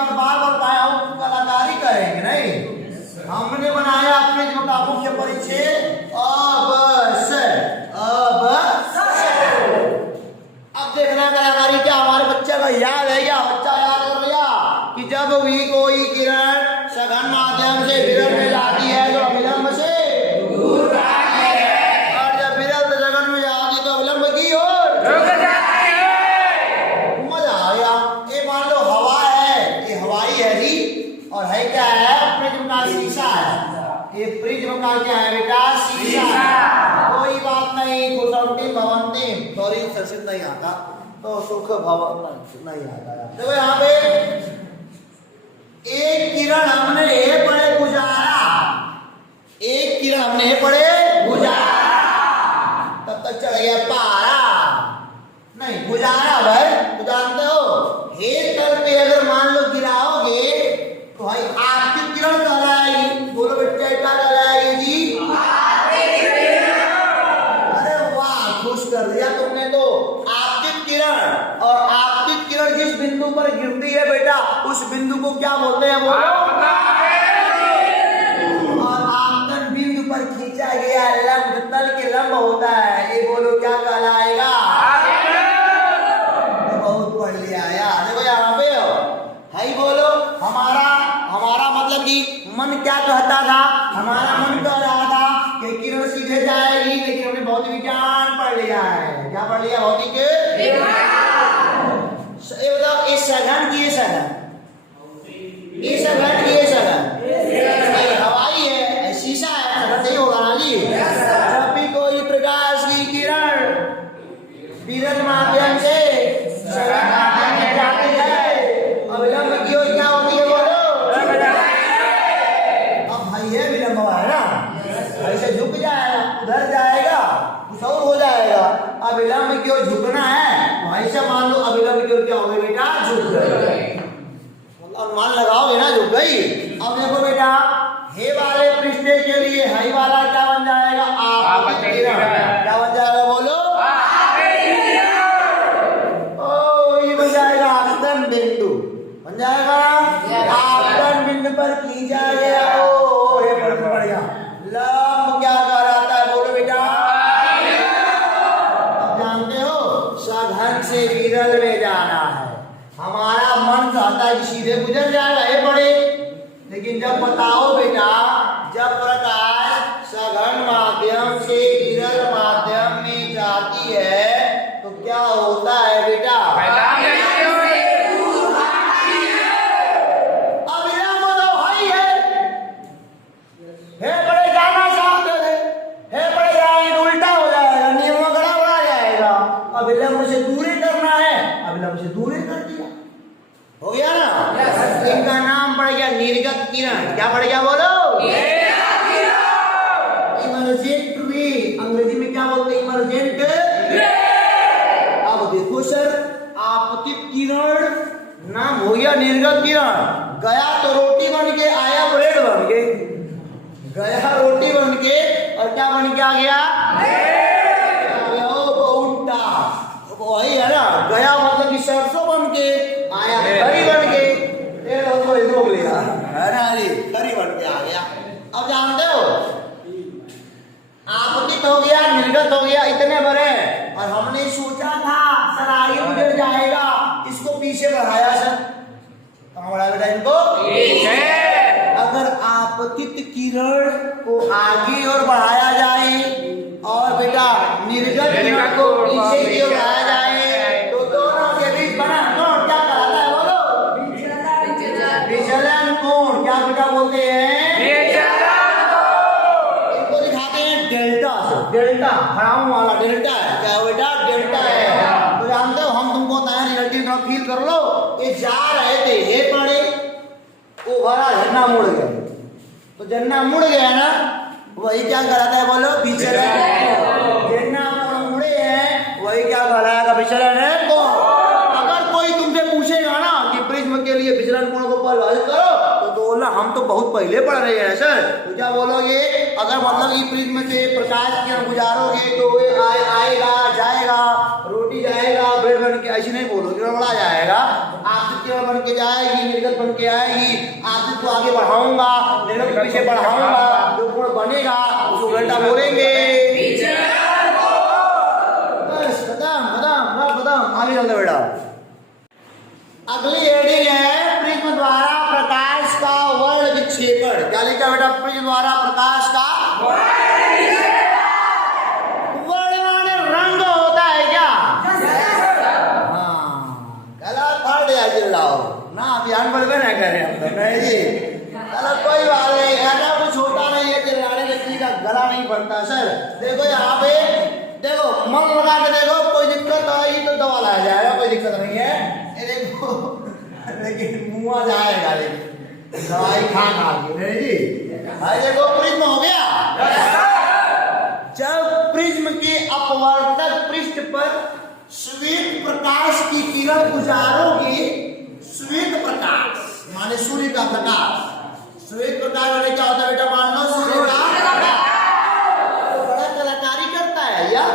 बार बार बताया हूं, कलाकारी करेंगे नहीं। हमने बनाया प्रिज्म का मुख्य परिचय अब देखना कलाकारी क्या हमारे बच्चे को याद है क्या? बच्चा याद कर लिया कि जब भी कोई किरण सघन माध्यम से विरल में जाती है तो अभिलंब से दूर जाती है, और जब विरल सघन में जाती है तो अभिलंब की ओर रुक जाती है। मजा आ गया। ये मान लो हवा है, ये हवाई है जी, और है क्या है? प्रिज्म का शीशा है। ये प्रिज्म का क्या है बेटा? शीशा। कोई बात नहीं, कुसुमती भवंती, सॉरी संस्कृत नहीं आता तो सुख भवन नहीं आता। देखो यहाँ पे एक किरण हमने पड़े गुजारा, एक किरण हमने पड़े गुजारा, तब तक चढ़ गया पारा। नहीं गुजारा भाई, तो जानते हो हे तल पे अगर मान लो गिराओगे तो भाई आपकी किरण कहलाएगी। बोलो बच्चा क्या कहलाएगी जी? अरे वाह, खुश कर दिया तुमने तो। आपकी किरण, और आपकी किरण जिस बिंदु पर गिरती है बेटा उस बिंदु को क्या बोलते हैं? बोलो। और आपतन बिंदु पर खींचा गया लंब तल के लंब होता है, ये बोलो क्या कहलाएगा? बहुत पढ़ लिया यार। देखो यहाँ पे हाई बोलो। हमारा मतलब कि मन क्या कहता था? हमारा मन कह रहा था कि किरण सीधे जाएगी, लेकिन हमने भौतिक विज्ञान पढ़ लिया है। क्या पढ़ लिया? भौतिक ये बताओ, ये सघन की ये सघन, ये सघन की ये सघन, ये हवाई है, शीशा है, सघन नहीं होगा ना जी। जब भी कोई प्रकाश की किरण विरल माध्यम से सघन माध्यम में जाती है, अविलंब की ओर क्या होती है? बोलो। अब भाई ये विलंब है ना, ऐसे झुक जाएगा, उधर जाएगा, कुछ और हो जाएगा। अविलंब की ओर झुकना है तो ऐसा मान लो अविलंब की ओर क्या होगा बेटा? झुक गई। अनुमान लगाओगे ना, झुक गई। अब देखो बेटा, हे वाले पृष्ठे के लिए हाई वाला क्या बन जाएगा? आपकी किरण। क्या बन जाएगा? बोलो। ओ ये बन जाएगा आपतन बिंदु, बन जाएगा आपतन बिंदु पर खींचा गया। ओ ये बढ़िया। लंब क्या कहलाता है? बोलो बेटा। अब जानते हो सघन से विरल में जाना है। हमारा मन कहता है कि सीधे गुजर जाएगा, ये पड़े, लेकिन जब बताओ बेटा, जब प्रकाश सघन माध्यम से विरल माध्यम में जाती है तो क्या होता है बेटा? अविलंब तो है ही है बड़े जाना चाहते थे, हे बड़े जाएंगे तो उल्टा हो जाएगा, नियम गड़बड़ा जाएगा। अविलंब से दूरी करना है, अविलंब से दूरी कर दिया, हो गया ना। इनका नाम पड़ गया निर्गत किरण। क्या पड़ गया? बोलो। इमर्जेंट रे, अंग्रेजी में क्या बोलते हैं? इमर्जेंट रे। अब देखो सर, आपतित किरण नाम हो गया निर्गत किरण। गया तो रोटी बन के, आया ब्रेड बन के, गया रोटी बन के और क्या बन के आ गया? उल्टा वही है ना। गया मतलब कि सरसों बन के, आया करी बन के, रोक लिया है ना जी, करी बन के आ गया। अब जानते हो आपतित हो गया, निर्गत हो गया, इतने बड़े, और हमने सोचा था सर आगे गुजर जाएगा, इसको पीछे बढ़ाया सर। कहाँ बढ़ाया बेटा इनको? पीछे। अगर आपतित किरण को आगे और बढ़ाया जाए और बेटा निर्गत किरण को पीछे की ओर बढ़ाया जाए तो दोनों के बीच बना कोण क्या कहलाता है? बोलो। विचलन कोण। क्या बेटा बोलते हैं? इनको दिखाते हैं डेल्टा से। डेल्टा हराम वाला डेल्टा है। क्या बेटा? डेल्टा है। तो जानते हो हम तुमको रिलेटिव फील कर लो। ये जा रहे थे, ये पड़े, वो भरा झरना मुड़ गया, तो झरना मुड़ गया ना, वही क्या कहलाता है? बोलो। विचलन। झरना मुड़े हैं, वही क्या कहलाएगा? विचलन है। तो अगर कोई तुमसे पूछेगा ना कि प्रिज्म के लिए विचलन कोण को परिभाषित करो तो बोलना हम तो बहुत पहले पढ़ रहे हैं सर। तो क्या बोलोगे? अगर मतलब ये प्रिज्म से प्रकाश की गुजारोगे तो आएगा जाएगा, रोटी जाएगा, भेड़ बन के, ऐसी नहीं बोलो कि गड़बड़ा जाएगा। आखिर केवल बन के जाएगी, निर्गत बन के आएगी। आखिर को आगे बढ़ाऊंगा, निर्गत को पीछे बढ़ाऊंगा, जो गुण बनेगा उसको उल्टा बोलेंगे। बस खत्म, आगे चलते बेटा। अगली हेडिंग है प्रिज्म द्वारा प्रकाश का वर्ण विक्षेपण। क्या लिखा बेटा? प्रिज्म द्वारा प्रकाश का रंग होता है क्या? हाँ, गलत फट या चिल्लाओ ना, अभियान बल में ना करें हम तो नहीं जी। चलो कोई बात नहीं, ऐसा कुछ होता नहीं है, चिल्लाने से किसी का गला नहीं फटता। सर देखो यहाँ पे, देखो मन लगा के देखो, कोई दिक्कत आई तो दवा लाया जाएगा, कोई दिक्कत नहीं है। ये देखो लेकिन मुँह जाएगा, लेकिन दवाई खा के नहीं जी। भाई देखो प्रिज्म हो गया। जब प्रिज्म के अपवर्तक पृष्ठ पर श्वेत प्रकाश की किरण गुजारोगे, श्वेत प्रकाश माने सूर्य का प्रकाश। श्वेत प्रकाश माने क्या होता है बेटा? मान लो सूर्य का प्रकाश। तो बड़ा कलाकारी करता है यार,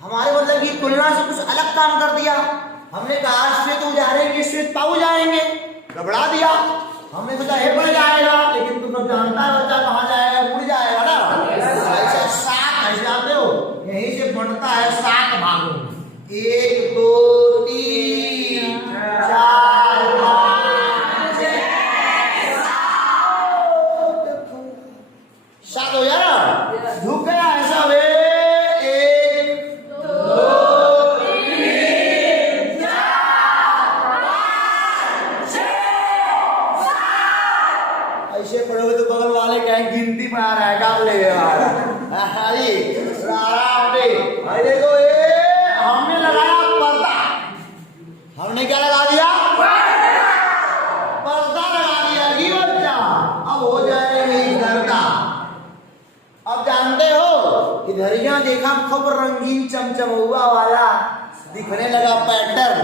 हमारे मतलब की तुलना से कुछ अलग काम कर दिया। हमने कहा श्वेत उजारेंगे, श्वेत पाऊ जाएंगे, गड़बड़ा दिया। हमने सोचा हे बढ़ जाएगा, लेकिन तुम लोग जानता है बच्चा कहाँ जाएगा? मुड़ जाएगा ना। ऐसे 7 ऐसे जाते हो, यहीं से बनता है 7 भागों में। 1 2 3 4 5 6 7 हो गया ना। झुक गया ऐसा वे 1 2 3 4 5 6 ऐसे पढ़ोगे तो बगल वाले कहें गिनती पढ़ा रहा है, काम ले आराम से। भाई देखो ये हमने लगाया पर्दा, हमने क्या लगा दिया? पर्दा लगा दिया जी बच्चा। अब हो जाएगी गर्दा। अब जानते हो कि धरिया देखा खूब रंगीन चमचमुआ वाला दिखने लगा पैटर्न,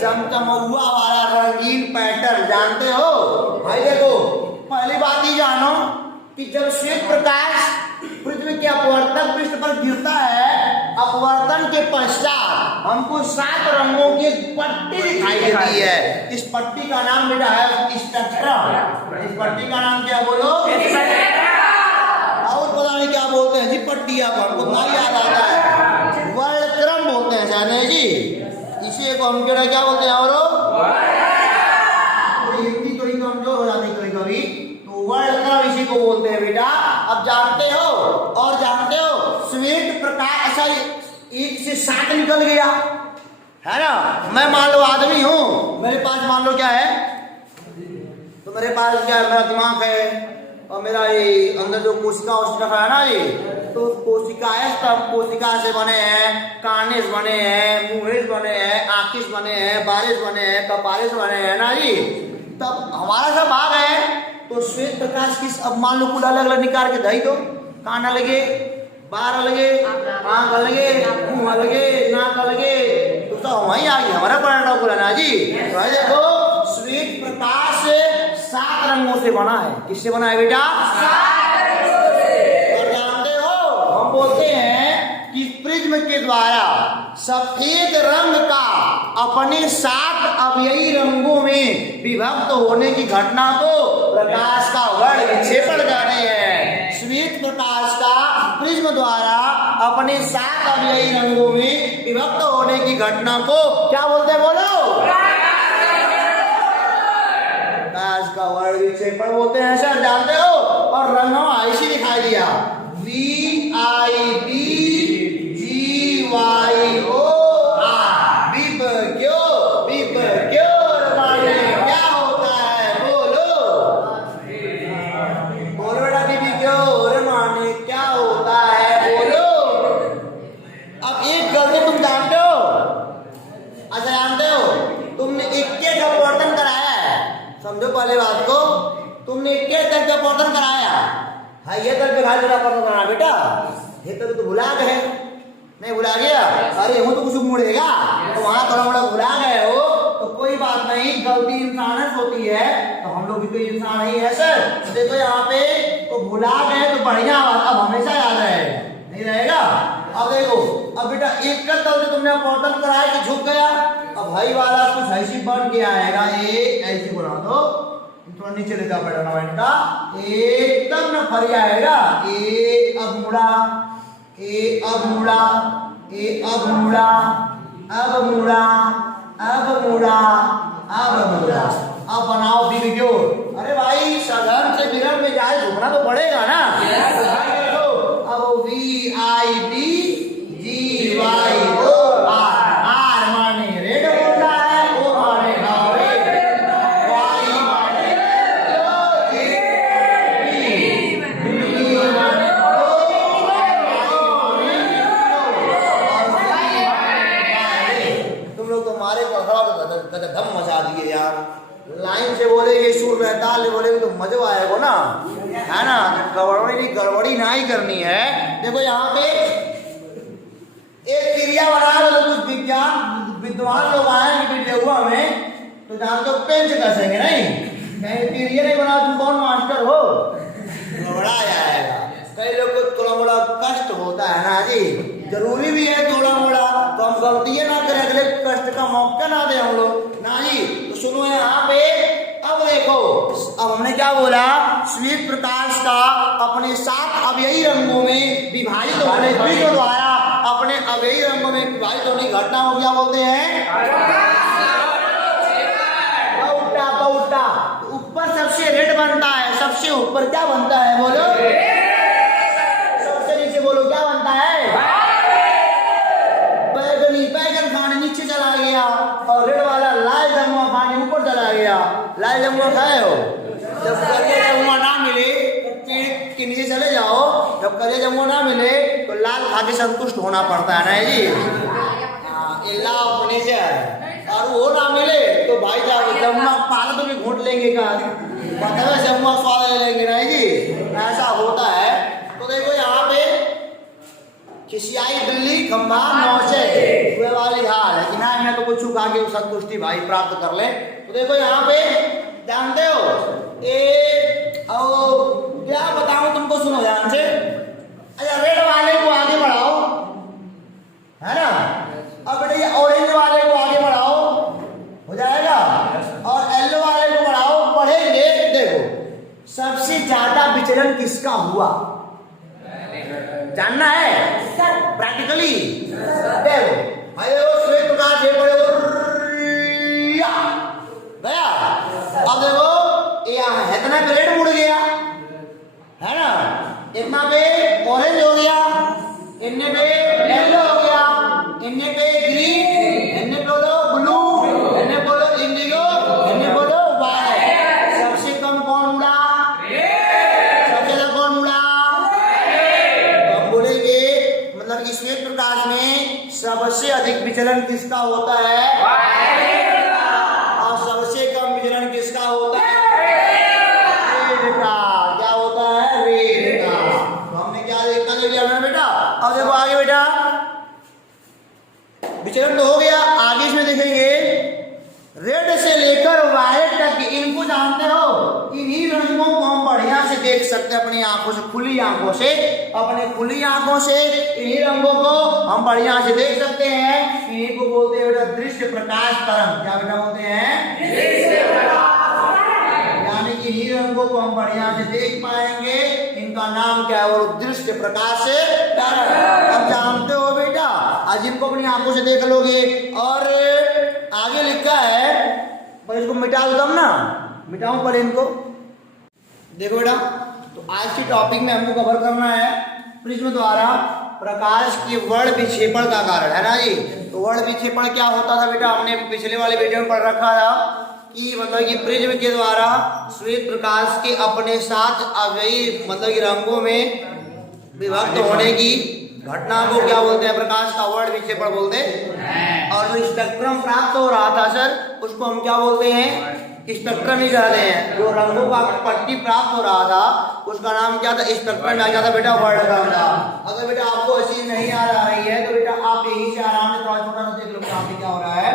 चमचमुआ वाला रंगीन पैटर्न, जानते हो? भाई देखो पहली बात ही जानो कि जब श्वेत प्रकाश पृथ्वी के अपवर्तक पृष्ठ पर गिरता है, अपवर्तन के पश्चात हमको 7 रंगों की एक पट्टी दिखाई देती है। इस पट्टी का नाम बेटा है स्पेक्ट्रम। इस पट्टी का नाम क्या बोलो? और पता नहीं क्या बोलते हैं जी पट्टी, आप हमको ना याद आता है, वर्णक्रम बोलते हैं जाने जी। इसी को हम क्या बोलते हैं? और हिंदी थोड़ी कमजोर हो जाती कभी कभी, तो वर्णक्रम इसी को बोलते हैं बेटा। अब जानते हो, और जानते हो श्वेत प्रकाश, अच्छा 1 से 7 निकल गया है ना। मैं मान लो आदमी हूँ, मेरे पास मान लो क्या है, तो मेरे पास क्या है? मेरा दिमाग है और मेरा ये अंदर जो कोशिका है ना, ये तो कोशिका से बने हैं, कानेस बने हैं, मुहेस बने हैं, आकिस बने हैं, बारिश बने हैं, कपालिस बने हैं ना जी। तब हमारा सब भाग है, तो श्वेत प्रकाश किस, अब मान लो कुल अलग अलग निकाल के दही दो, कान अलगे, बार अलगे, आंख अलगे, मुंह अलगे, नाक अलगे, तो सब वहीं आ गई हमारा परिणाम पूरा ना जी। तो देखो श्वेत प्रकाश 7 रंगों से बना है। किससे बना है बेटा? 7 रंगों से। और जानते हो हम बोलते हैं कि प्रिज्म के द्वारा सफेद रंग का अपने 7 अवयवी रंगों में विभक्त होने की घटना को प्रकाश का वर्ण विक्षेपण कहते हैं। श्वेत प्रकाश का प्रिज्म द्वारा अपने 7 अवयवी रंगों में विभक्त होने की घटना को क्या बोलते हैं? बोलो। प्रकाश का वर्ण विक्षेपण बोलते हैं सर, जानते हो? और रंगों ऐसी दिखाई दिया VIBGYO समझो पहले बात को, तुमने क्या तक का पौधन कराया है? ये तक का जरा पौधन कराना बेटा, ये तक तो भुला गए, नहीं भुला गया? अरे वो तो कुछ मुड़ेगा, तो वहां थोड़ा बड़ा भुला गए हो तो कोई बात नहीं, गलती इंसान होती है, तो हम लोग भी तो इंसान ही है सर। देखो यहाँ पे तो भुला गए तो बढ़िया बात, अब हमेशा याद रहे नहीं रहेगा। अब देखो, अब बेटा एक का तल से तुमने अवतरण कराया कि झुक गया, अब भाई वाला कुछ ऐसी बन के आएगा, ये ऐसी बना दो, थोड़ा नीचे ले जाओ बेटा नवाइन का, एकदम न फरी आएगा, ए अब मुड़ा, ए अब मुड़ा, ए अब मुड़ा, अब मुड़ा, अब मुड़ा, अब मुड़ा, अब बनाओ वीडियो। अरे भाई सघन से विरम में जाए झुकना तो पड़ेगा ना। अब V I B G Y O R, R माने रेड बोलता है, ओ माने ऑरेंज, वाई माने बी माने तुम लोग तो मारे धम मचा दिए यार। लाइन से बोलेगे सुर में, ताल से बोलेगे तो मजा आएगा ना, है ना। गड़बड़ी ना ही करनी है। देखो यहाँ पे एक क्रिया बना रहे तो कुछ विद्वान लोग आएंगे वीडियो में तो जानते हो पेंच कसेंगे नहीं, कहीं क्रिया नहीं बना तुम कौन मास्टर हो, गड़बड़ा जाएगा। कई लोग को थोड़ा मोड़ा कष्ट होता है ना जी, जरूरी भी है थोड़ा मोड़ा, तो हम गलती ना करें, अगले कष्ट का मौका ना दे हम लोग ना जी। तो सुनो यहाँ पे, अब देखो, अब हमने क्या बोला, श्वेत प्रकाश का अपने 7 अवयवी रंगों में विभाजित होने के द्वारा अपने अवयवी रंगों में विभाजित होने की घटना को क्या बोलते हैं, बाउटा। बाउटा ऊपर सबसे रेड बनता है, सबसे ऊपर क्या बनता है बोलो, सबसे नीचे बोलो क्या बनता है, बैगनी, बैगन खाने नीचे चला गया, और रेड वाला लाल जमुआ खाने ऊपर चला गया। लाल जमुआ खाए हो, जब करिया जमुआ ना मिले पेड़ के नीचे चले जाओ, जब करिया जमुआ ना मिले तो लाल खा के संतुष्ट होना पड़ता है ना जी, नीचे और वो ना मिले तो भाई जमुआ पाल तो भी घूट लेंगे का, पता है जमुआ स्वाद ले लेंगे ना जी, ऐसा होता है। तो देखो यहाँ पे खिसियाई बिल्ली खंभा नौचे वाली हाल है कि ना, मैं तो कुछ खा के संतुष्टि भाई प्राप्त कर ले। तो देखो यहाँ पे जानते हो क्या बताऊं तुमको, सुनो ध्यान से। अच्छा रेड वाले को आगे बढ़ाओ, है ना, अब बेटा ये ऑरेंज वाले को आगे बढ़ाओ, हो जाएगा, और येलो वाले को बढ़ाओ, बढ़ेंगे। देखो सबसे ज्यादा विचलन किसका हुआ जानना है प्रैक्टिकली, देखो भाई देखो श्वेत प्रकाश ये पड़े गया, अब देखो यहाँ इतना पे रेड मुड़ गया, है ना, इतना पे ऑरेंज हो गया, इतने पे येलो हो गया, इतने पे ग्रीन, इतने बोलो ब्लू, इतने बोलो इंडिगो, इतने बोलो वाइट। सबसे कम कौन उड़ा, सबसे ज्यादा कौन उड़ा, हम बोलेंगे मतलब कि श्वेत प्रकाश में सबसे अधिक विचलन किसका होता है, और सबसे कम विचलन किसका होता है, रेड का। क्या होता है, रेड का। तो हमने क्या देखा बेटा, अब देखो आगे बेटा, विचलन तो हो गया, आगे इसमें देखेंगे रेड से लेकर वायलेट तक, इनको जानते हो, इन्हीं रंगों को हम बढ़िया से देख सकते हैं अपनी आंखों से, खुली आंखों से, अपने खुली आंखों से इन्हीं रंगों को हम बढ़िया से देख सकते हैं। इन्हीं को बोलते हैं बेटा दृश्य प्रकाश तरंग। क्या बेटा बोलते हैं, दृश्य प्रकाश, यानी कि इन्हीं रंगों को हम बढ़िया से देख पाएंगे, इनका नाम क्या है, वो दृश्य प्रकाश तरंग। अब जानते हो बेटा, आज इनको अपनी आंखों से देख लोगे, और आगे लिखा है, पर इसको मिटा दो तब ना, मिटाऊं पर इनको। देखो बेटा, तो आज की टॉपिक में हमको कवर करना है प्रिज्म द्वारा प्रकाश के वर्ण विक्षेपण का कारण, है ना जी। तो वर्ण विक्षेपण क्या होता था बेटा, हमने पिछले वाले वीडियो में पढ़ रखा था कि मतलब कि प्रिज्म के द्वारा श्वेत प्रकाश के अपने 7 अवयवी मतलब कि रंगों में विभक्त होने की घटना को क्या बोलते हैं, प्रकाश का वर्ण विक्षेपण बोलते हैं। और जो स्पेक्ट्रम प्राप्त हो रहा था सर, उसको हम क्या बोलते हैं, स्पेक्ट्रम ही कहते हैं। जो रंगों का पट्टी प्राप्त हो रहा था उसका नाम क्या था, स्पेक्ट्रम में आ जाता बेटा वर्णक्रम था। अगर बेटा आपको चीज नहीं आ रही है तो बेटा आप यहीं से आराम से थोड़ा छोटा सा देख लो यहाँ पे क्या हो रहा है।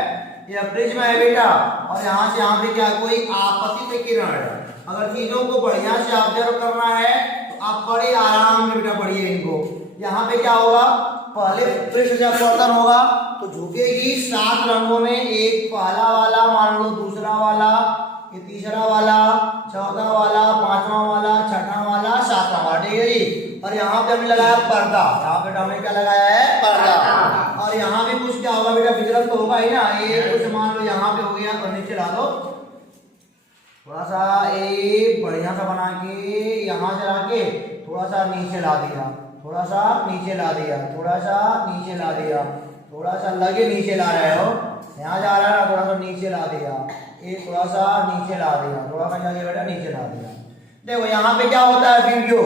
ये प्रिज्म है बेटा, और यहाँ से यहाँ पे क्या कोई आपत्ति किरण है। अगर चीजों को बढ़िया से ऑब्जर्व करना है तो आप बड़े आराम में बेटा पढ़िए इनको। यहाँ पे क्या होगा, पहले पृष्ठ से अपवर्तन होगा तो झुकेगी 7 रंगों में, एक पहला वाला मान लो, दूसरा वाला, ये तीसरा वाला, चौथा वाला, पांचवा वाला, छठा वाला, सातवां वाला, ठीक है जी। और यहाँ पे हमने लगाया पर्दा, यहाँ पे हमने क्या लगाया है, पर्दा। और यहाँ भी कुछ क्या होगा बेटा, विचलन तो होगा ही ना, ये कुछ मान लो यहाँ पे हो गया तो नीचे ला दो, थोड़ा सा एक बढ़िया सा बना के यहाँ चला के थोड़ा सा नीचे ला दिया, थोड़ा सा नीचे ला दिया, थोड़ा सा नीचे ला दिया, थोड़ा सा लगे नीचे ला रहे हो, यहाँ जा रहा है ना, थोड़ा सा नीचे ला दिया, एक थोड़ा सा नीचे ला दिया, थोड़ा सा जाके बेटा नीचे ला दिया। देखो यहाँ पे क्या होता है, वीडियो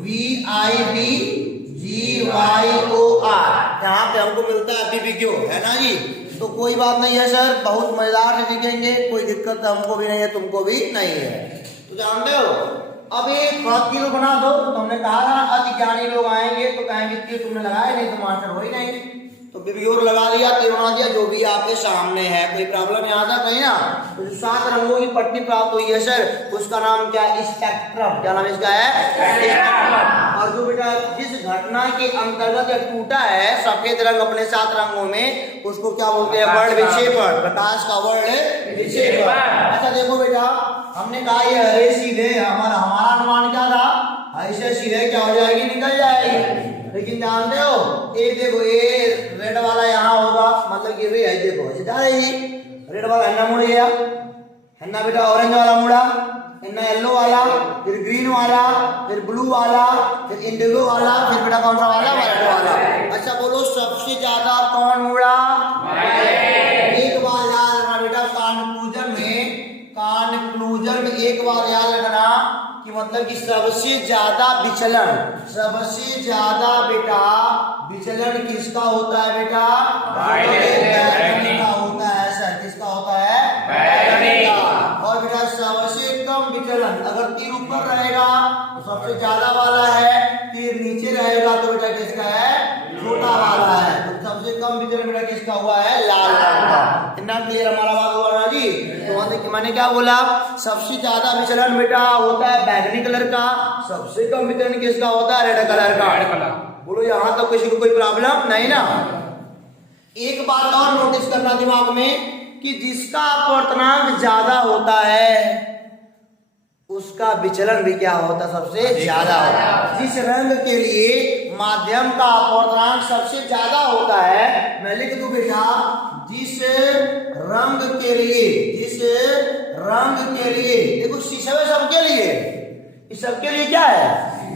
VIBGYOR, यहाँ पे हमको मिलता है वीडियो, है ना जी। तो कोई बात नहीं है सर, बहुत मजेदार से सीखेंगे, कोई दिक्कत हमको भी नहीं है, तुमको भी नहीं है। तो जानते हो अब एक बहुत किलो बना दो, तो हमने कहा था अति ज्ञानी लोग आएंगे तो कहेंगे कि तुमने लगाया नहीं तो मास्टर हो ही नहीं, तो बिबियोर लगा लिया, तीर बना दिया, जो भी आपके सामने है, कोई प्रॉब्लम यहाँ तक नहीं ना। तो 7 रंगों की पट्टी प्राप्त हुई है सर, उसका नाम क्या है, स्पेक्ट्रम। क्या नाम इसका है, स्पेक्ट्रम। और जो बेटा जिस घटना के अंतर्गत टूटा है सफेद रंग अपने 7 रंगों में, उसको क्या बोलते हैं, वर्ण विक्षेपण, प्रकाश का वर्ण विक्षेपण। अच्छा देखो बेटा, हमने कहा ये हरे सीधे, हमारा अनुमान क्या था, ऐसे सीधे क्या हो जाएगी, निकल जाएगी। लेकिन जानते हो ये देखो, ये रेड वाला यहाँ होगा, मतलब कि ये देखो जा रही, रेड वाला है ना, मुड़ गया है ना बेटा, ऑरेंज वाला मुड़ा है ना, येलो वाला, फिर ग्रीन वाला, फिर ब्लू वाला, फिर इंडिगो वाला, फिर बेटा कौन सा वाला, वाइट वाला। अच्छा बोलो सबसे ज्यादा कौन मुड़ा, एक बार याद रखना बेटा, कॉन्क्लूजन में एक बार याद रखना कि मतलब कि सबसे ज्यादा विचलन, सबसे ज्यादा बेटा विचलन किसका होता है बेटा, बैगनी का होता है सर, किसका होता है, बैगनी का। और बेटा सबसे कम विचलन, अगर तीर ऊपर रहेगा तो सबसे ज्यादा वाला है, तीर नीचे रहेगा तो बेटा किसका है, छोटा वाला है। तो सबसे कम विचलन बेटा किसका हुआ है, लाल रंग का। इतना क्लियर हमारा बात हुआ ना जी। तो मैंने क्या बोला, सबसे ज्यादा विचलन बेटा होता है बैगनी कलर का, सबसे कम विचलन किसका होता है, रेड कलर का। बोलो यहाँ तक किसी को कोई प्रॉब्लम नहीं ना। एक बात और नोटिस करना दिमाग में कि जिसका अपवर्तनांक ज्यादा होता है उसका विचलन भी क्या होता है, सबसे ज्यादा होता है। जिस रंग के लिए माध्यम का अपवर्तनांक सबसे ज्यादा होता है, मैं लिख दूं बेटा, जिस रंग के लिए देखो शीशा है सबके लिए, इस सबके लिए क्या है,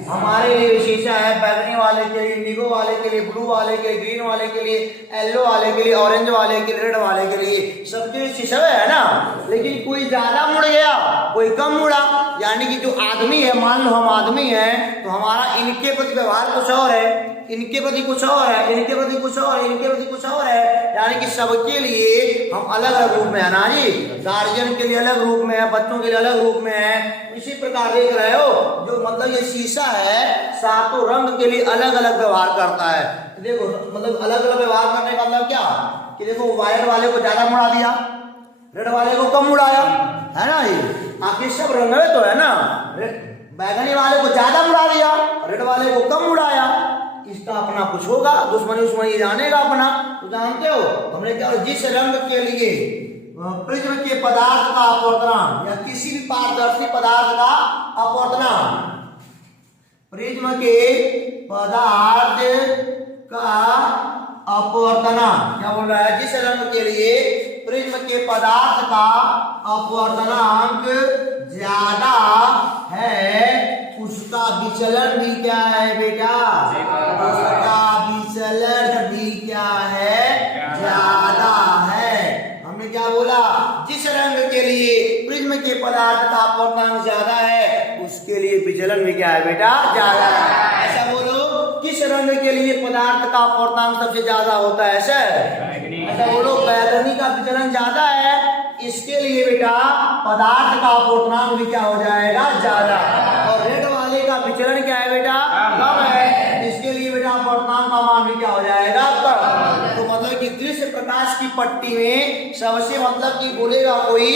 हमारे लिए शीशा है, बैगनी वाले के लिए, इंडिगो वाले के लिए, ब्लू वाले के लिए, ग्रीन वाले के लिए, येलो वाले के लिए, ऑरेंज वाले के लिए, रेड वाले के लिए, सबके लिए शीशा है ना। लेकिन कोई ज्यादा मुड़ गया, कोई कम मुड़ा, यानी कि जो आदमी है, मान लो हम आदमी हैं, तो हमारा इनके प्रति व्यवहार कुछ और है, इनके प्रति कुछ और है, इनके प्रति कुछ और, इनके प्रति कुछ और है, यानी कि सबके लिए हम अलग अलग रूप में है ना जी। गार्जियन के लिए अलग रूप में है, बच्चों के लिए अलग रूप में है। इसी प्रकार देख रहे हो, जो मतलब ये शीशा है 7 रंग के लिए अलग अलग व्यवहार करता है। देखो मतलब अलग अलग व्यवहार करने का मतलब क्या, कि देखो वायलेट वाले को ज्यादा मुड़ा दिया, रेड वाले को कम मुड़ाया, है ना जी। आखिर सब रंग तो है ना, बैगनी वाले को ज्यादा मुड़ा दिया, रेड वाले को कम मुड़ाया, इसका अपना कुछ होगा, दुश्मनी जानेगा अपना। तो जानते हो हमने क्या, जिस रंग के लिए प्रिज्म के पदार्थ का अपवर्तनांक या किसी भी पारदर्शी पदार्थ का अपवर्तनांक, प्रिज्म के पदार्थ का अपवर्तनांक क्या बोल रहा है, जिस रंग के लिए प्रिज्म के पदार्थ का अपवर्तनांक ज्यादा है उसका विचलन भी क्या है बेटा, उसका विचलन भी क्या है, ज्यादा है। हमने क्या बोला, जिस रंग के लिए प्रिज्म के पदार्थ का अपवर्तनांक ज्यादा है उसके लिए विचलन भी क्या है बेटा, ज्यादा है। ऐसा बोलो, किस रंग के लिए पदार्थ का अपवर्तनांक सबसे ज्यादा होता है सर, ऐसा बोलो बैगनी का विचलन ज्यादा है, इसके लिए बेटा पदार्थ का अपवर्तनांक भी क्या हो जाएगा, ज्यादा। और रेड वाले का विचलन क्या है बेटा, कम है, इसके लिए बेटा अपवर्तनांक का मान भी क्या हो जाएगा, कम। तो मतलब कि दृश्य प्रकाश की पट्टी में सबसे मतलब कि बोलेगा कोई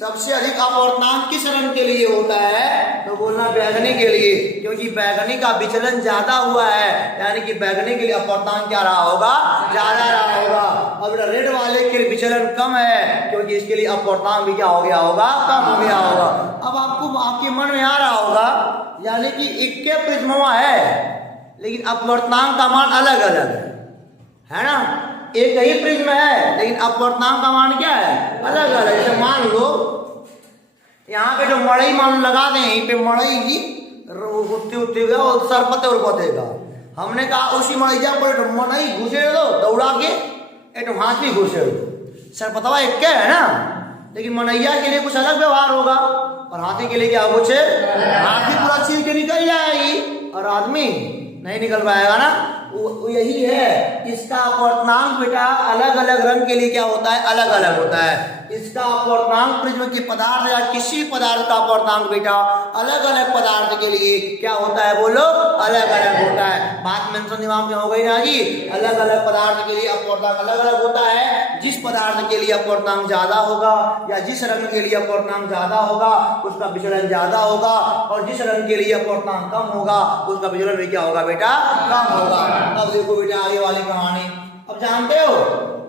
सबसे अधिक अपवर्तनांक किस रंग के लिए होता है, तो तो बोलना बैगनी के लिए, क्योंकि बैगनी का विचलन ज्यादा हुआ है, यानी कि बैगनी के लिए अपवर्तनांक क्या रहा होगा, ज्यादा रहा होगा। अब रेड वाले के लिए विचलन कम है, क्योंकि इसके लिए अपवर्तनांक भी क्या हो गया होगा, कम हो गया होगा। अब आपको आपके मन में आ रहा होगा, यानी कि एक के प्रिज्मा है लेकिन अपवर्तनांक का मान अलग अलग है ना, एक ही प्रिज्म है लेकिन अपवर्तनांक का मान क्या है, अलग अलग। जैसे मान लो यहाँ पे जो मड़ई मान लगा दें, यहीं पे मड़ई की उत्ती गया और सरपते और पतेगा, हमने कहा उसी मड़ैया पर मड़ई घुसे दो दौड़ा के एक हाथी घुसे दो, सरपतवा एक के है ना, लेकिन मनैया के लिए कुछ अलग व्यवहार होगा और हाथी के लिए क्या कुछ है, हाथी पूरा चीर के निकल जाएगी और आदमी नहीं निकल पाएगा ना। वो यही है, इसका अपवर्तनांक बेटा अलग अलग रंग के लिए क्या होता है, अलग अलग होता है। इसका अपवर्तनांक प्रिज्म के पदार्थ या किसी पदार्थ का अपवर्तनांक बेटा अलग अलग पदार्थ के लिए क्या होता है, बोलो, अलग अलग होता है। बात मेंशन दिमाग में हो गई ना जी, अलग अलग पदार्थ के लिए अपवर्तनांक अलग अलग होता है। जिस पदार्थ के लिए अपवर्तनांक ज्यादा होगा या जिस रंग के लिए अपवर्तनांक ज्यादा होगा उसका विचलन ज्यादा होगा, और जिस रंग के लिए अपवर्तनांक कम होगा उसका विचलन भी क्या होगा बेटा, कम होगा। अब देखो बेटा आगे वाली कहानी, अब जानते हो,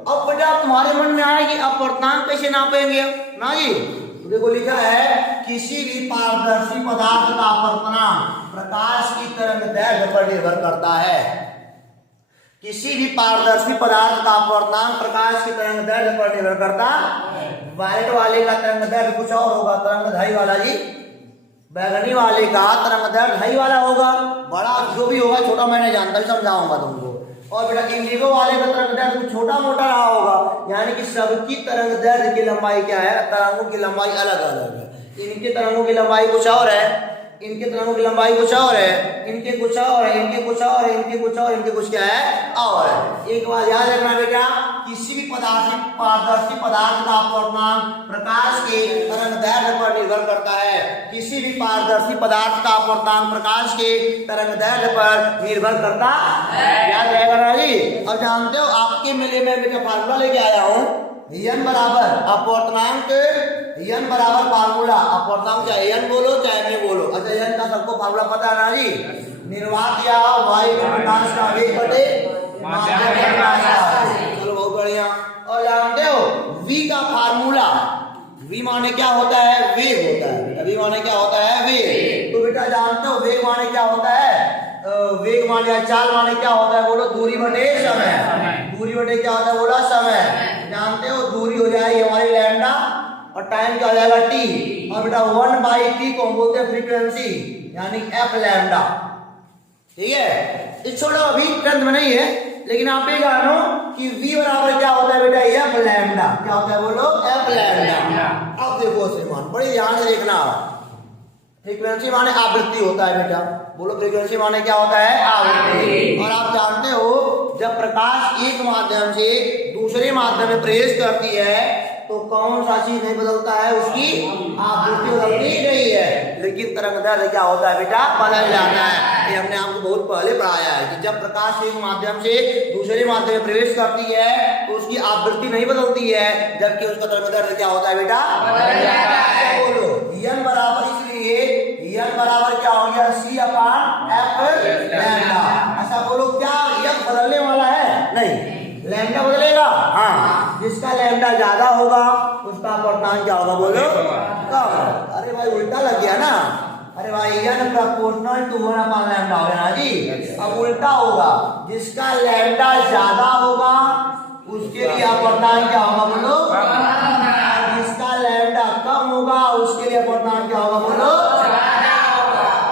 अब बेटा तुम्हारे मन में आए कि अपवर्तनांक कैसे नापेंगे ना जी। तो देखो लिखा है, किसी भी पारदर्शी पदार्थ का अपवर्तनांक प्रकाश की तरंगदैर्घ्य पर निर्भर करता है। किसी भी पारदर्शी पदार्थ का अपवर्तनांक प्रकाश की तरंगदैर्घ्य पर निर्भर करता है। वायलेट वाले का तरंगदैर्घ्य कुछ और होगा, तरंगदैर्घ्य वाला जी, बैगनी वाले का तरंगदैर्घ्य ढाई वाला होगा, बड़ा जो भी होगा, छोटा मैं नहीं जानता, समझाऊंगा तुमको। और बेटा इंडिगो वाले का तरंगदैर्घ्य कुछ छोटा मोटा रहा होगा, यानी कि सबकी तरंगदैर्घ्य की लंबाई क्या है, तरंगों की लंबाई अलग अलग है। इनके तरंगों की लंबाई कुछ और है, इनके तरंगों की लंबाई कुछ और है, इनके कुछ और है, इनके कुछ और है, इनके कुछ और, इनके कुछ क्या है और है। एक बात याद रखना बेटा, किसी भी पारदर्शी पदार्थ का अपवर्तनांक प्रकाश के तरंगदैर्घ्य पर निर्भर करता है। किसी भी पारदर्शी पदार्थ का अपवर्तनांक प्रकाश के तरंगदैर्घ्य पर निर्भर करता है, याद रहेगा ना जी। और जानते हो आपके मेले में बेटा फार्मूला लेके आया हूँ, n बराबर अपवर्तनांक, n बराबर फार्मूला, अपवर्तनांक चाहे n बोलो चाहे मैं बोलो, अच्छा n का सबको फार्मूला पता है ना जी, निर्वात या वायु में प्रकाश का वेग बटे माध्यम में प्रकाश का, चलो बहुत बढ़िया। और जानते हो v का फार्मूला, v माने क्या होता है, वेग होता है, v माने क्या होता है, वेग। तो बेटा जानते हो वेग माने क्या होता है, वेग माने या चाल माने क्या होता है, बोलो, दूरी बटे समय, दूरी बटे क्या होता है, बोला समय। जानते हो दूरी हो जाएगी हमारी लैम्डा और टाइम क्या हो जाएगा t, और बेटा 1/t को हम बोलते हैं फ्रीक्वेंसी, यानी f लैम्डा, ठीक है। इस छोड़ो अभी ग्रंथ में नहीं है, लेकिन आप ये जानो कि v बराबर क्या होता है बेटा, f लैम्डा, क्या होता है बोलो, f लैम्डा। अब देखो श्रीमान बड़े ध्यान से देखना, फ्रीक्वेंसी माने आवृत्ति होता है बेटा, बोलो फ्रीक्वेंसी माने क्या होता है, आवृत्ति। और आप जानते हो जब प्रकाश एक माध्यम से दूसरे माध्यम में प्रवेश करती है तो कौन सा चीज नहीं बदलता है, उसकी आवृत्ति बदलती नहीं है, लेकिन तरंगदैर्घ्य क्या होता है बेटा, बदल जाता है। ये हमने आपको बहुत पहले पढ़ाया है कि जब प्रकाश एक माध्यम से दूसरे माध्यम में प्रवेश करती है तो उसकी आवृत्ति नहीं बदलती है, जबकि उसका तरंगदैर्घ्य क्या होता है बेटा, बदल जाता है। बोलो n बराबर, इसलिए n बराबर क्या हो गया, c/f लैम्डा। अच्छा बोलो क्या f बदलने वाला है, नहीं, लैम्डा बदलेगा, हाँ, जिसका लैम्डा ज्यादा होगा उसका अपवर्तनांक क्या होगा, बोलो, कम। अरे भाई उल्टा लग गया ना, अरे भाई n प्रोपोर्शनल टू 1/λ हो गया ना जी। अब उल्टा होगा, जिसका लैम्डा ज्यादा होगा उसके लिए अपवर्तनांक क्या होगा, बोलो, जिसका लैम्डा कम होगा उसके लिए अपवर्तनांक क्या होगा, बोलो,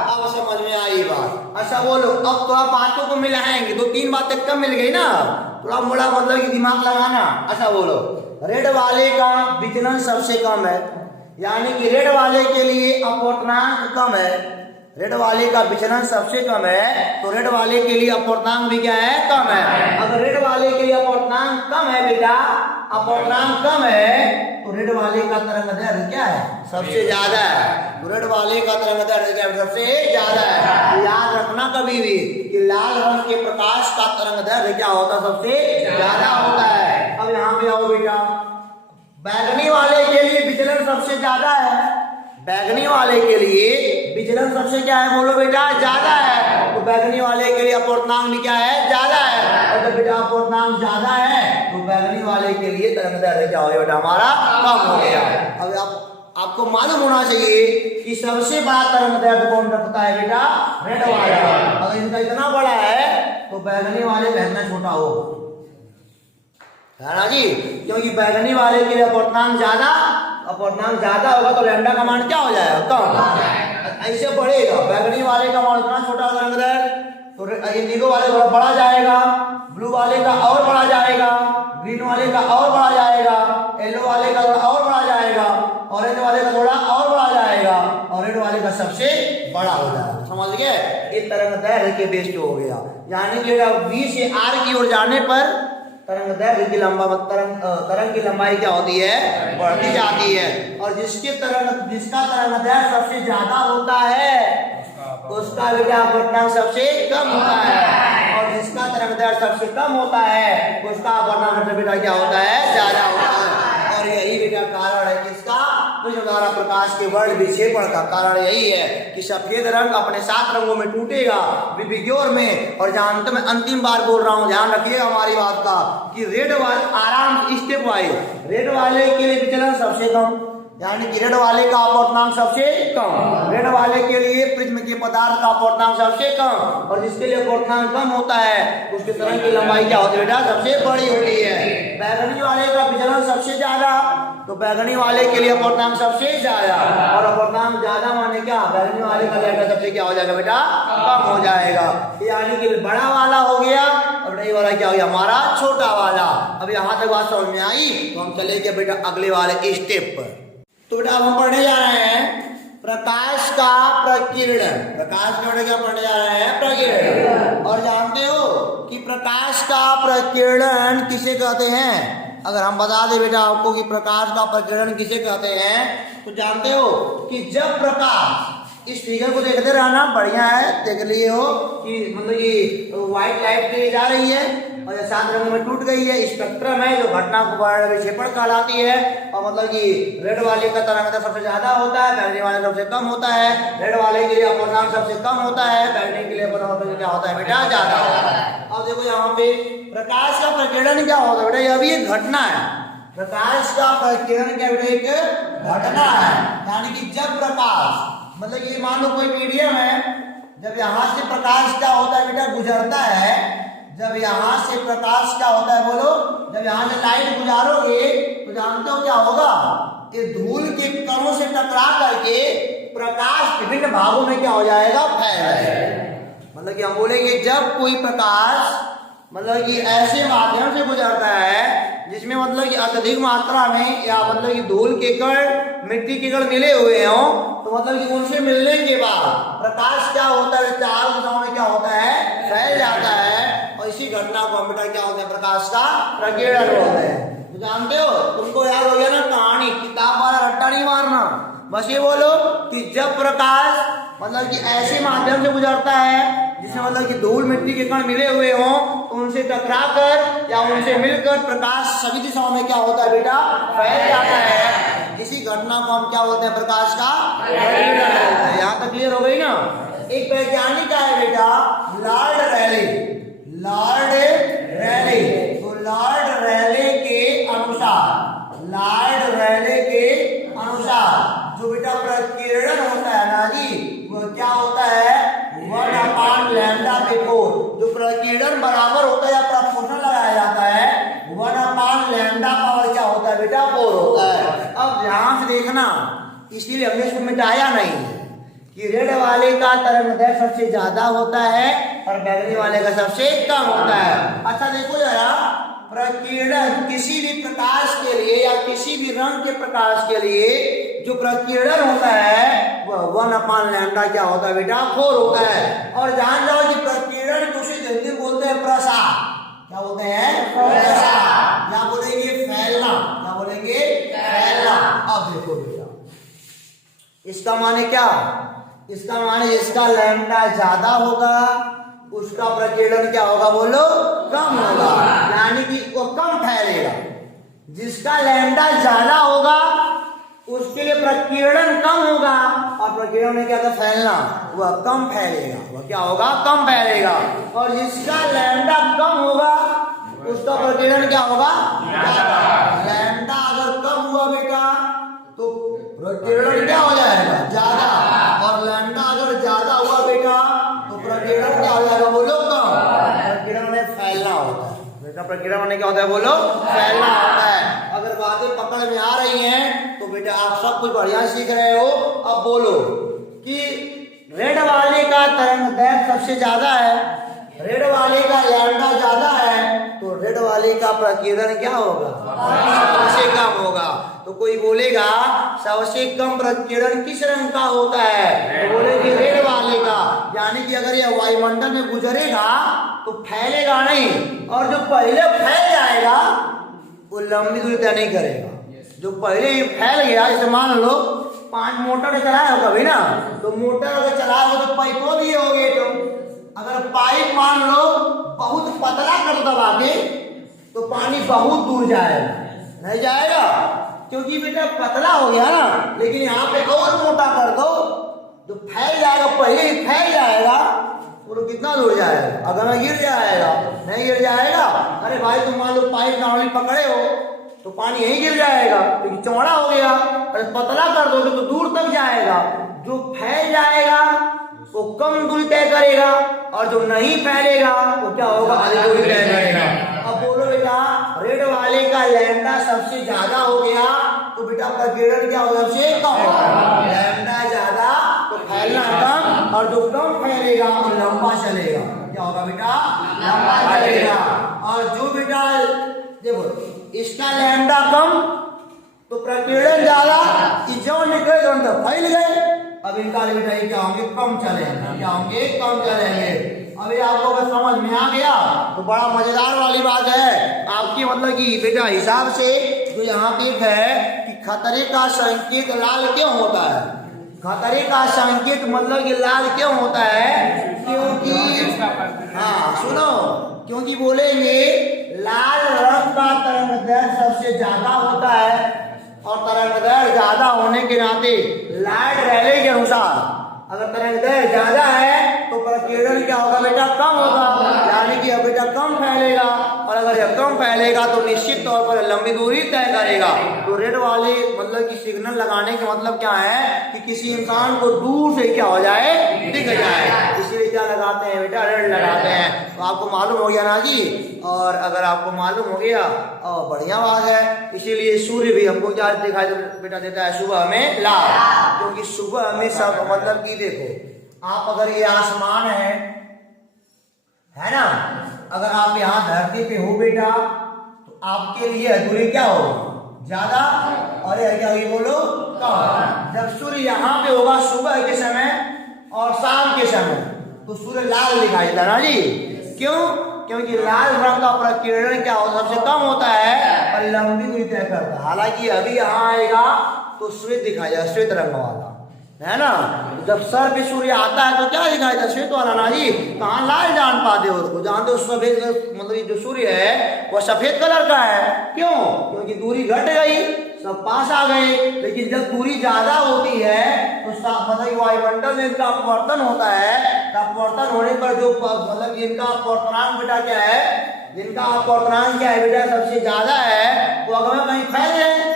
अब समझ में आई बात। अच्छा बोलो अब थोड़ा बातों को मिलाएंगे, 2-3 बातें कम मिल गई ना, थोड़ा मोड़ा मतलब कि दिमाग लगाना। अच्छा बोलो रेड वाले का विचलन सबसे कम है, यानी कि रेड वाले के लिए अपवर्तनांक कम है, रेड वाले का विचलन सबसे कम है, तो रेड वाले के लिए अपवर्तनांक भी क्या है, कम है। अगर रेड वाले के लिए अपवर्तनांक कम है बेटा, अपवर्तनांक कम है, तो रेड वाले का तरंगदैर्घ्य क्या है, सबसे ज्यादा है, तो रेड वाले का तरंगदैर्घ्य क्या है, सबसे ज्यादा है। याद रखना कभी भी कि लाल रंग के प्रकाश का तरंगदैर्घ्य क्या होता है, सबसे ज्यादा होता है। अब यहाँ पे आओ बेटा, बैगनी वाले के लिए विचलन सबसे ज्यादा है, बैगनी वाले के लिए विचलन सबसे क्या है बोलो बेटा ज्यादा है, तो बैगनी वाले के लिए अपवर्तनांक भी क्या है ज्यादा है, और जब बेटा अपवर्तनांक ज्यादा है तो बैगनी वाले के लिए तरंगदैर्घ्य क्या हो गया बेटा हमारा कम हो गया। अब आपको मालूम होना चाहिए कि सबसे बड़ा तरंगदैर्घ्य कौन रखता है बेटा रेड वाला, अगर इनका इतना बड़ा है तो बैगनी वाले का इतना छोटा हो है ना जी, क्योंकि बैगनी वाले के लिए अपवर्तनांक ज्यादा होगा तो लैम्डा का मान क्या हो जाएगा कम, ऐसे बढ़ेगा। बैगनी वाले का मान इतना छोटा तरंगदैर्घ्य तो इंडिगो वाले थोड़ा बढ़ा जाएगा, ब्लू वाले का और बढ़ा जाएगा, ग्रीन वाले का और बढ़ा जाएगा, येलो वाले का थोड़ा और बढ़ा जाएगा, ऑरेंज वाले का थोड़ा और बढ़ा जाएगा, और रेड वाले का सबसे बड़ा हो जाएगा। समझ गए, ये तरंगदैर्घ्य के बेस पे हो गया। यानी कि V से R की ओर जाने पर तरंगदैर्घ्य की तरंग की लंबाई क्या होती है बढ़ती जाती है, और जिसका तरंगदैर्घ्य सबसे ज्यादा होता है उसका बेटा अपवर्तनांक सबसे कम होता है, और जिसका तरंगदैर्घ्य सबसे कम होता है उसका अपवर्तनांक बेटा क्या होता है ज्यादा होता है। और यही बेटा कारण है किसका, तो जो द्वारा प्रकाश के वर्ण विक्षेपण का कारण यही है कि सफेद रंग अपने 7 रंगों में टूटेगा विभिज्ञोर में। और जानते मैं अंतिम बार बोल रहा हूँ, ध्यान रखिएगा हमारी बात का कि रेड वाले आराम स्टेप वाइज, रेड वाले के लिए विचलन सबसे कम, यानी कि रेड वाले का अपवर्तनांक सबसे कम, रेड वाले के लिए प्रिज्म के पदार्थ का अपवर्तनांक सबसे कम, और जिसके लिए अपवर्तनांक कम होता है उसके तरंग की लंबाई क्या होती है बेटा सबसे बड़ी होती है। बैगनी वाले का विचलन सबसे ज्यादा, तो बैगनी वाले के लिए अपवर्तनांक सबसे ज्यादा, और अपवर्तनांक ज्यादा माने क्या बैगनी वाले का लैम्डा सबसे क्या हो जाएगा बेटा कम हो जाएगा। यानी कि बड़ा वाला हो गया और ये वाला क्या हो गया हमारा छोटा वाला। अब यहाँ तक बात समझ में आई, तो हम चले गए बेटा अगले वाले स्टेप पर। तो बेटा अब हम पढ़ने जा रहे हैं प्रकाश का प्रकीर्णन। प्रकाश के क्या पढ़ने जा रहे हैं प्रकीर्णन। और जानते हो कि प्रकाश का प्रकीर्णन किसे कहते हैं, अगर हम बता दें बेटा आपको कि प्रकाश का प्रकीर्णन किसे कहते हैं, तो जानते हो कि जब प्रकाश, इस फिगर को देखते रहना बढ़िया है, देख लिए हो कि मतलब ये व्हाइट लाइट के लिए जा रही है और 7 रंगों में टूट गई है, स्पेक्ट्रम है जो घटना को विक्षेपण कहलाती है। और मतलब कि रेड वाले का तरंगदैर्घ्य सबसे ज्यादा होता है, बैगनी वाले सबसे कम होता है, रेड वाले के लिए अपवर्तनांक सबसे कम होता है, बैगनी के लिए अपवर्तनांक क्या होता है बेटा ज्यादा होता है। अब देखो यहाँ पे प्रकाश का प्रकीर्णन क्या होता है बेटा, यह भी एक घटना है। प्रकाश का प्रकीर्णन क्या बेटा एक घटना है, यानी कि जब प्रकाश मतलब ये मान लो कोई मीडियम है, जब यहाँ से प्रकाश क्या होता है बेटा गुजरता है, जब यहाँ से प्रकाश क्या होता है बोलो, जब यहाँ से लाइट गुजारोगे तो जानते हो क्या होगा, ये धूल के कणों से टकरा करके प्रकाश विभिन्न भागों में क्या हो जाएगा फैल जाएगा। मतलब कि हम बोलेंगे जब कोई प्रकाश मतलब कि ऐसे माध्यम से गुजरता है जिसमें मतलब कि अत्यधिक मात्रा में या मतलब कि धूल के कण मिट्टी के कण मिले हुए हों, तो मतलब कि उनसे मिलने के बाद प्रकाश क्या होता है चारों दिशाओं में क्या होता है फैल जाता है, और इसी घटना को हम बेटा क्या होता है प्रकाश का प्रकीर्णन होता है। तो जानते हो, तुमको याद हो गया ना कहानी, किताब वाला रट्टा नहीं मारना, बस ये बोलो कि जब प्रकाश मतलब कि ऐसे माध्यम से गुजरता है जिसमें मतलब कि धूल मिट्टी के कण मिले हुए हों, तो उनसे टकरा कर या उनसे मिलकर प्रकाश सभी दिशाओं में क्या होता है बेटा फैल जाता है। इसी घटना को हम क्या बोलते हैं प्रकाश का प्रकीर्णन। यहाँ तक क्लियर हो गई ना। एक वैज्ञानिक है बेटा लॉर्ड रैले, लॉर्ड रैले, तो लॉर्ड रैले के अनुसार, लॉर्ड रैले के अनुसार जो बेटा प्रकीर्णन होता है ना जी, वो क्या होता है 1/λ/4, जो प्रकीर्णन बराबर होता है या प्रपोर्शनल लगाया जाता है 1/λ क्या होता है बेटा 4 होता है। अब ध्यान से देखना, इसीलिए हमने इसको मिटाया नहीं कि रेड वाले का तरंगदैर्घ्य सबसे ज्यादा होता है और बैगनी वाले का सबसे कम होता है। अच्छा देखो जरा, प्रकीर्णन किसी भी प्रकाश के लिए या किसी भी रंग के प्रकाश के लिए जो प्रकीर्णन होता है वह 1/λ क्या होता है बेटा 4 होता है। और जान जाओ कि प्रकीर्णन को हिंदी बोलते हैं प्रसार, क्या बोलते हैं प्रसार, या बोलेंगे फैलना, क्या बोलेंगे फैलना। अब देखो बेटा इसका माने क्या, इसका माने जिसका लैम्डा ज्यादा होगा उसका प्रकीर्णन क्या होगा बोलो कम होगा, यानी कि वो कम फैलेगा। जिसका लैम्डा ज्यादा होगा उसके लिए प्रकीर्णन कम होगा और प्रकीर्णन में क्या था, फैलना, वह कम फैलेगा, वह क्या होगा, कम फैलेगा। और जिसका लैम्डा कम होगा उसका प्रकीर्णन क्या होगा, ज्यादा। लैम्डा अगर कम हुआ बेटा तो प्रकीर्णन क्या हो जाएगा, ज्यादा। और लैम्डा अगर ज्यादा हुआ बेटा तो प्रकीर्णन क्या हो जाएगा, बोलो कम। प्रकीर्णन में फैलना होता है बेटा, प्रकीर्णन में क्या होता है, बोलो फैलना होता है। अगर बातें पकड़ में आ रही हैं तो बेटा आप सब कुछ बढ़िया सीख रहे हो। अब बोलो कि रेड वाले का तरंग दैर्घ्य सबसे ज्यादा है, रेड वाले का लैम्डा ज्यादा है, तो रेड वाले का प्रकीर्णन क्या होगा, सबसे कम होगा। तो कोई बोलेगा सबसे कम प्रकीर्णन किस रंग का होता है, तो बोलेंगे रेड वाले का। यानी कि अगर यह वायुमंडल में गुजरेगा तो फैलेगा नहीं, और जो पहले फैल जाएगा वो लंबी दूरी तय नहीं करेगा। जो पहले ही फैल गया, जैसे मान लो 5 मोटर चलाए हो कभी ना, तो मोटर अगर चलाए हो तो पाइपों दिए होगे, तो अगर पाइप मान लो बहुत पतला कर दबा के तो पानी बहुत दूर जाएगा, नहीं जाएगा, क्योंकि बेटा पतला हो गया ना। लेकिन यहाँ पे और मोटा कर दो तो फैल जाएगा, पहले ही फैल जाएगा, वो कितना दूर जाएगा, अगर मैं गिर जाएगा, नहीं गिर जाएगा। अरे भाई तुम मान लो पाइप नॉर्मली पकड़े हो तो पानी यहीं गिर जाएगा, क्योंकि चौड़ा हो गया। अरे पतला कर दोगे तो दूर तक जाएगा। जो फैल जाएगा वो कम दूरी तय करेगा, और जो नहीं फैलेगा वो क्या होगा, अधिक दूरी तय करेगा। अब बोलो बेटा रेड वाले का लैम्डा सबसे ज्यादा हो गया तो बेटा प्रकीर्णन क्या होगा, सबसे कम होगा। लैम्डा ज्यादा तो फैलना कम, और जो कम फैलेगा वो लंबा चलेगा, क्या होगा बेटा, लंबा चलेगा। और जो बेटा देखो इसका लैम्डा कम तो प्रकीर्णन ज्यादा, जो निकले तो फैल गए। अब इनका बेटा क्या होंगे, कम चलेंगे, क्या होंगे, कम चलेंगे। अभी आपको अगर समझ में आ गया तो बड़ा मजेदार वाली बात है आपकी, मतलब कि बेटा हिसाब से जो यहाँ पे है कि खतरे का संकेत लाल क्यों होता है। खतरे का संकेत मतलब कि लाल क्यों होता है, क्योंकि हाँ सुनो, क्योंकि बोलेंगे लाल रंग का तरंग दैर्घ्य सबसे ज्यादा होता है, और तरंग दैर्घ्य ज्यादा होने के नाते लाइट रैले के अनुसार अगर तरंग दैर्घ्य ज्यादा है तो प्रकीर्णन क्या होगा बेटा, कम होगा। यानी कि अब बेटा कम फैलेगा, और अगर यह कम फैलेगा तो निश्चित तौर पर लंबी दूरी तय करेगा। तो रेड वाले मतलब कि सिग्नल लगाने का मतलब क्या है कि किसी इंसान को दूर से क्या हो जाए, दिख जाए, इसीलिए क्या लगाते हैं बेटा, रेड लगाते हैं। तो आपको मालूम हो गया ना जी। और अगर आपको मालूम हो गया और बढ़िया बात है। इसीलिए सूर्य भी हमको क्या दिखाई बेटा देता है, सुबह में लाल, क्योंकि सुबह में सब मतलब कि देखो आप अगर ये आसमान है ना, अगर आप यहाँ धरती पे हो बेटा तो आपके लिए दूरी क्या होगी, ज्यादा, और क्या होगी बोलो, कम। जब सूर्य यहाँ पे होगा सुबह के समय और शाम के समय तो सूर्य लाल दिखाई देता ना जी। क्यों, क्योंकि लाल रंग का प्रकीर्णन क्या होता है, सबसे कम होता है और लंबी दूरी तय करता है। हालांकि अभी यहाँ आएगा तो श्वेत दिखाई देगा, श्वेत रंग वाला है ना। जब सर पे सूर्य आता है तो क्या दिखाई देता, श्वेत वाला ना जी। कहाँ लाल जान पाते हो उसको, जानते हो सफेद, मतलब जो सूर्य है वह सफेद कलर का है। क्यों, क्योंकि दूरी घट गई, सब पास आ गए। लेकिन जब दूरी ज्यादा होती है तो मतलब वायुमंडल में इनका अपवर्तन होता है। अपवर्तन होने पर जो मतलब इनका अपवर्तनांक बेटा क्या है, जिनका अपवर्तनांक क्या है बेटा सबसे ज्यादा है वो अगर कहीं फैल जाए,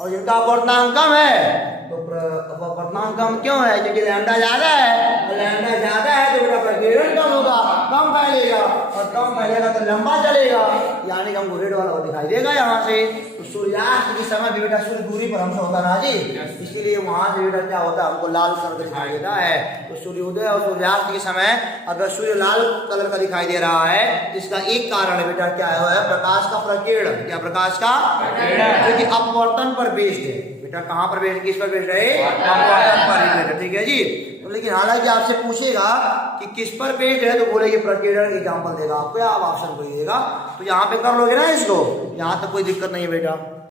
और जिनका अपवर्तनांक कम है तो अपवर्तनांक कम क्यों है, क्योंकि लैम्डा ज्यादा है, और लैम्डा ज्यादा है तो बेटा प्रकीर्णन कम होगा, कम फैलेगा, और कम फैलेगा तो लंबा चलेगा। यानी कि हमको रेड वाला दिखाई देगा यहाँ से। तो सूर्यास्त के समय भी बेटा सूर्य दूरी पर हमसे होता ना जी, इसीलिए वहां से बेटा क्या होता है, हमको लाल कलर दिखाई देता है। तो सूर्योदय और सूर्यास्त के समय अगर सूर्य लाल कलर का दिखाई दे रहा है, इसका एक कारण है बेटा क्या है, प्रकाश का प्रकीर्णन। क्या, प्रकाश का प्रकीर्णन, क्योंकि अपवर्तन पर बेस्ड है बेटा। कहाँ पर बेस्ड, किस पर बेस्ड है, अपवर्तन पर। ठीक है जी। तो लेकिन हालांकि आपसे पूछेगा कि किस पर बेस्ड है तो बोलेंगे प्रकीर्णन एग्जाम्पल देगा आपको, या आप ऑप्शन कोई देगा। तो यहाँ पे कर लोगे ना इसको, यहाँ तक कोई दिक्कत नहीं है बेटा।